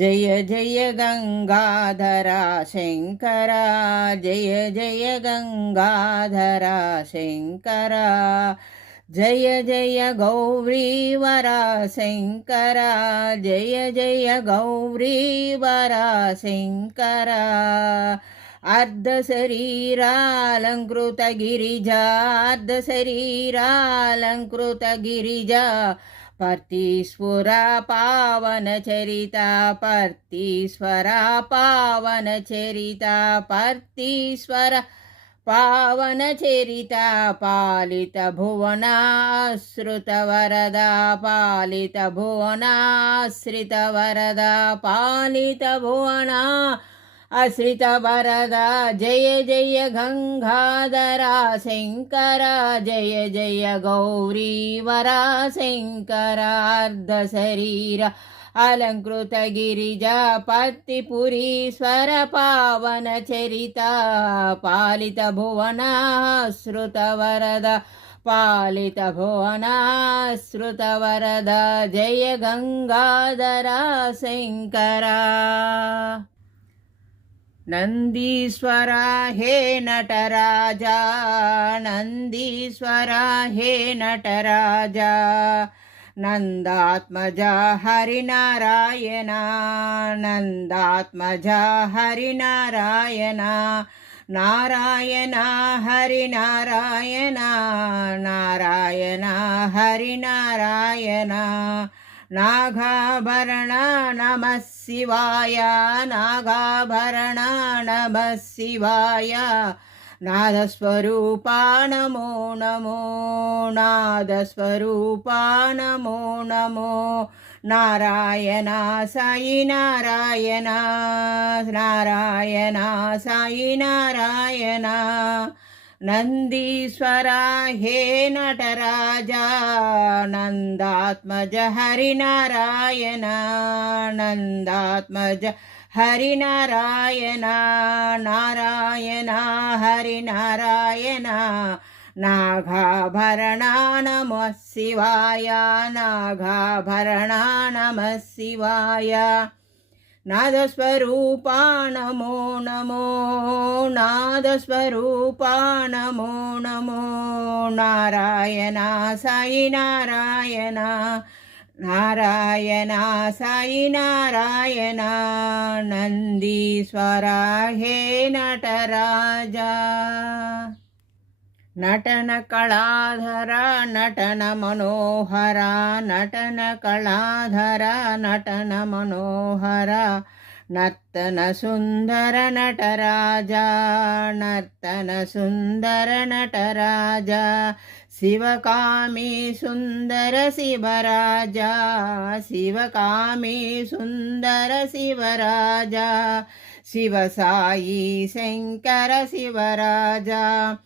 जय जय गंगाधरा शंकरा, जय जय गंगाधरा शंकरा, जय जय गौरीवरा शंकरा, जय जय गौरीवरा शंकरा। अर्धशरीरालङ्कृत गिरिजा, अर्धशरीरालङ्कृत गिरिजा, पर्तीश्वरा पावन चरिता, पर्तीश्वरा पावन चरिता, पर्तीश्वरा पावन चरिता, पालित भुवनाश्रित वरदा, पालित भुवनाश्रित वरदा, पालित भुवना आश्रित वरदा। जय जय गंगाधरा शंकरा, जय जय गौरीवरा शंकरा। अर्ध शरीर अलंकृत गिरिजा, पत्तिपुरीश्वर पावन चरिता, पालित भुवनाश्रित वरदा, पालित भुवनाश्रित वरदा। जय गंगाधरा शंकरा। नंदीश्वरा हे नटराजा, नंदीश्वरा हे नटराजा, नंदात्मजा हरिनारायणा, नंदात्मजा हरिनारायणा, नारायण हरिनारायण, नारायण हरिनारायण। नागाभरण नमः शिवाय, नागाभरण नमः शिवाय। नादस्वरूपा नमो नमो, नादस्वरूपा नमो नमो। नारायण साई नारायण, नारायण साई नारायण। नंदीश्वरा हे नटराजा, नंदात्मज हरिनारायण, नंदात्मज हरिनारायण, नारायण हरिनारायण। नागाभरण नमः शिवाय, नागाभरण नमः शिवाय। नादस्वरूपा नमो नमो, नादस्वरूपा नमो नमो। नारायण साई नारायण, नारायण साई नारायण। नंदीश्वरा हे नटराजा। नटन कलाधर नटन मनोहर, नटन कलाधर नटन मनोहर। नर्तन सुंदर नटराजा, नर्तन सुंदर नटराजा। शिवकामी सुंदर शिवराजा, शिवकामी सुंदर शिवराजा। शिव साई शंकर शिवराजा,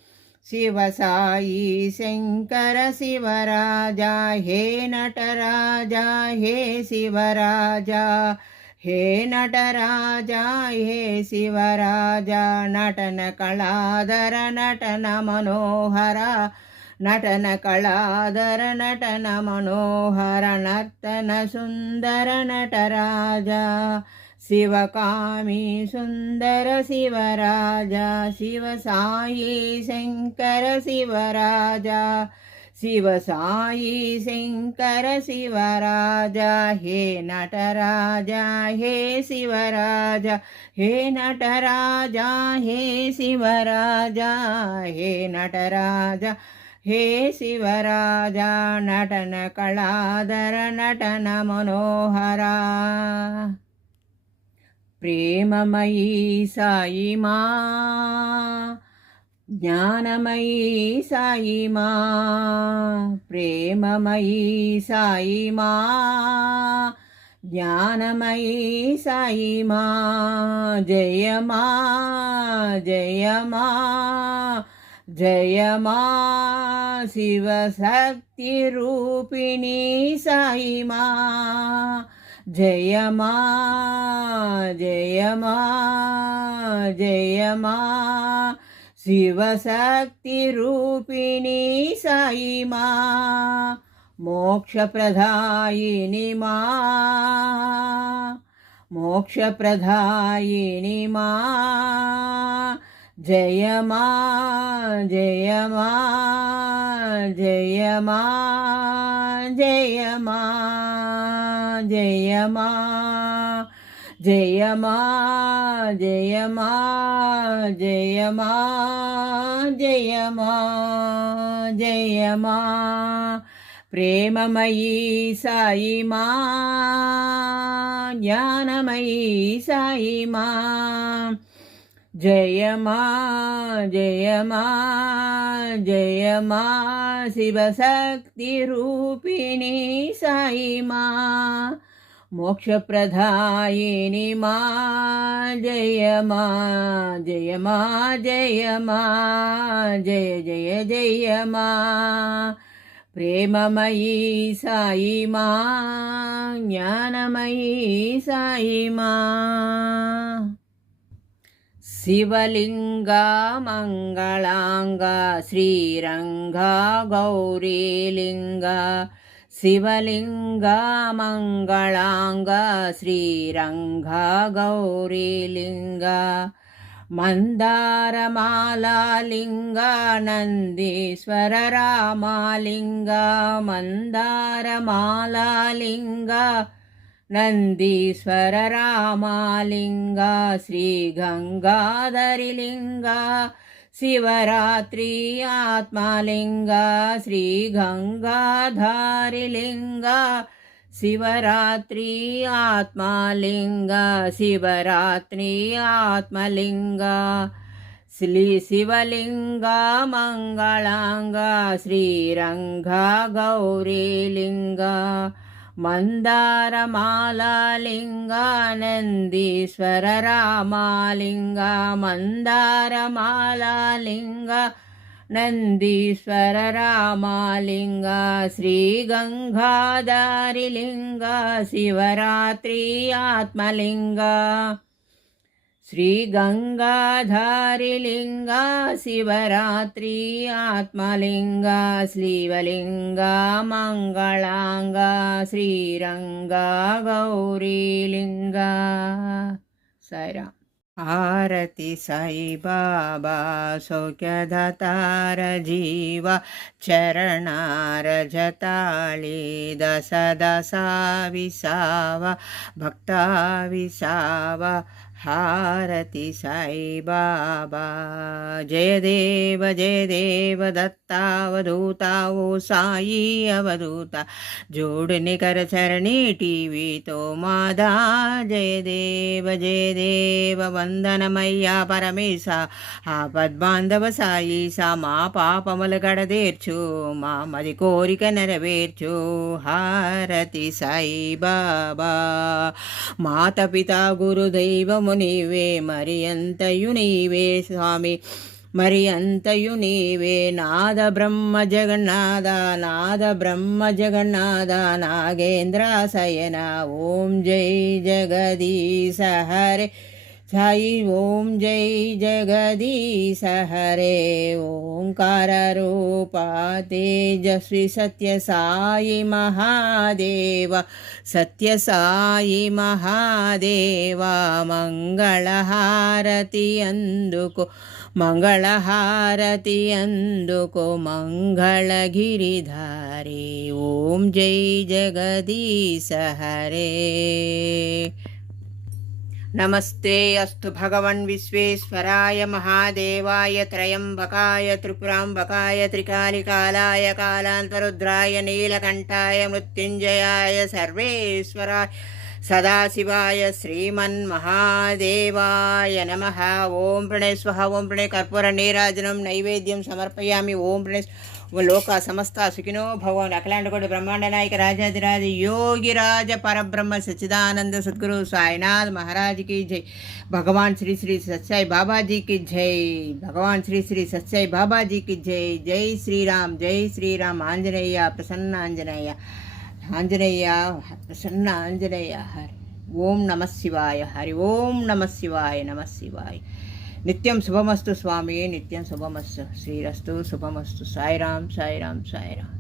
शिव साई शंकर शिवराजा। हे नटराजा हे शिवराजा, हे नटराजा हे शिवराजा। नटन कलाधर नटन मनोहर, नटन कलाधर नटन मनोहर। नर्तन सुंदर नटराजा, शिवकामी सुंदर शिवराजा। शिव साई शंकर शिवराजा, शिव साई शंकर शिवराजा। हे नटराजा हे शिवराजा, हे नटराजा हे शिवराजा, हे नटराजा हे शिवराजा। नटन कलाधर नटन मनोहरा। प्रेममयी साई माँ, ज्ञानमयी साई माँ। प्रेममयी साई माँ, ज्ञानमयी साई माँ। जय माँ जय माँ, जय माँ। शिव शक्ति रूपिणी साई माँ। जय माँ जय माँ, जय माँ। शिव शक्ति रूपिणी साई माँ। मोक्ष प्रदायिनी माँ, మోక్షప్రదాయిని మా జయమా జయమా జయమా జయమా జయమా జయమా జయమా జయమా జయమా జయమా ప్రేమమయీ సాయి మా జ్ఞానమయీ సాయి మా జయమా జయమా జయమా శివశక్తి రూపిణి సాయి మా మోక్షప్రదాయిని మా జయమా జయమా జయమా జయ జయ జయమా ప్రేమమయీ సాయి మా జ్ఞానమయీ సాయి మా శివలింగ మంగళాంగ శ్రీరంగ గౌరీలింగ శివలింగ మంగళాంగ శ్రీరంగ గౌరీలింగ మందారమాలాలింగ నందీశ్వర రామలింగ మందారమాలాలింగ నందీశ్వర రామలింగ శ్రీ గంగాధరిలింగ శివరాత్రి ఆత్మలింగ శ్రీ గంగాధారిలింగ శివరాత్రి ఆత్మలింగ శివరాత్రి ఆత్మలింగ శ్రీ శివలింగ మంగళాంగ శ్రీరంగ గౌరీలింగ మందారమాలాలింగ నందీశ్వర రామలింగ మందారమాలాలింగ నందీశ్వర రామలింగ శ్రీ గంగాధారిలింగ శివరాత్రి ఆత్మలింగ శ్రీ గంగాధారిలింగ శివరాత్రి ఆత్మలింగ శివలింగ మంగళాంగ శ్రీరంగ గౌరీలింగ సాయిరామ్. ఆరతి సాయి బాబా ಸೌಖ್ಯದಾತಾರ ಜೀವ ಚರಣಾರ ಜತಾಳಿ ದಸ ದಸ ವಿಸಾವ ಭಕ್ತ ವಿಸಾವ ಹಾರತಿ ಸಾಯಿ ಬಾಬಾ ಜಯ ದೇವ ದತ್ತಾವಧೂತ ಓ ಸಾಯಿ ಅವಧೂತ जोड़ने कर चरणी टीवी तो मादा जय देव వందనమయ్యా పరమేశ ఆపద్బాంధవ సాయి సా మా పాపముల గడదేర్చు మా మది కోరిక నెరవేర్చు హారతి సాయి బాబా మాత పిత గురు దైవము నీవే మరి అంతయు నీవే స్వామి మరి అంతయు నీవే నాద బ్రహ్మ జగన్నాథ నాగేంద్ర శయన ఓం జై జగదీశ హరే సాయి ఓం జై జగదీశ హరే ఓంకార రూప తేజస్వి సత్య సాయి మహాదేవ మంగళహారతి అందుకో మంగళగిరిధారి ఓం జై జగదీశ హరే. నమస్తే అస్తు భగవన్ విశ్వేశ్వరాయ మహాదేవాయ త్రయంబకాయ త్రిపురాంబకాయ త్రికాలికాలాయ కాలాంతరుద్రాయ నీలకంఠాయ మృత్యుంజయాయ సర్వేశ్వరాయ సదాశివాయ శ్రీమన్మహాదేవాయ నమః. ఓం ప్రణయ స్వహ. ఓం ప్రణయ కర్పూర నీరాజనం నైవేద్యం సమర్పయామి. ఓం ప్రణయ లోక సమస్త సుఖినో భగవాన్ అఖిలాండకోటి బ్రహ్మాండ నాయక రాజాధిరాజ యోగిరాజ పరబ్రహ్మ సచ్చిదానంద సద్గురు సాయినాథ్ మహారాజ్ की जय. भगवान श्री श्री सच्चाई बाबा जी की जय. भगवान श्री श्री सच्चाई बाबा जी की जय. जय श्री राम. आंजनेय प्रसन्न आंजनेय प्रसन्न आंजनेय. हरि ओम नमः शिवाय. हरि ओम नमः शिवाय. नित्यं शुभमस्तु स्वामी. नित्यं शुभमस्तु. श्रीरस्तु शुभमस्तु. साई राम.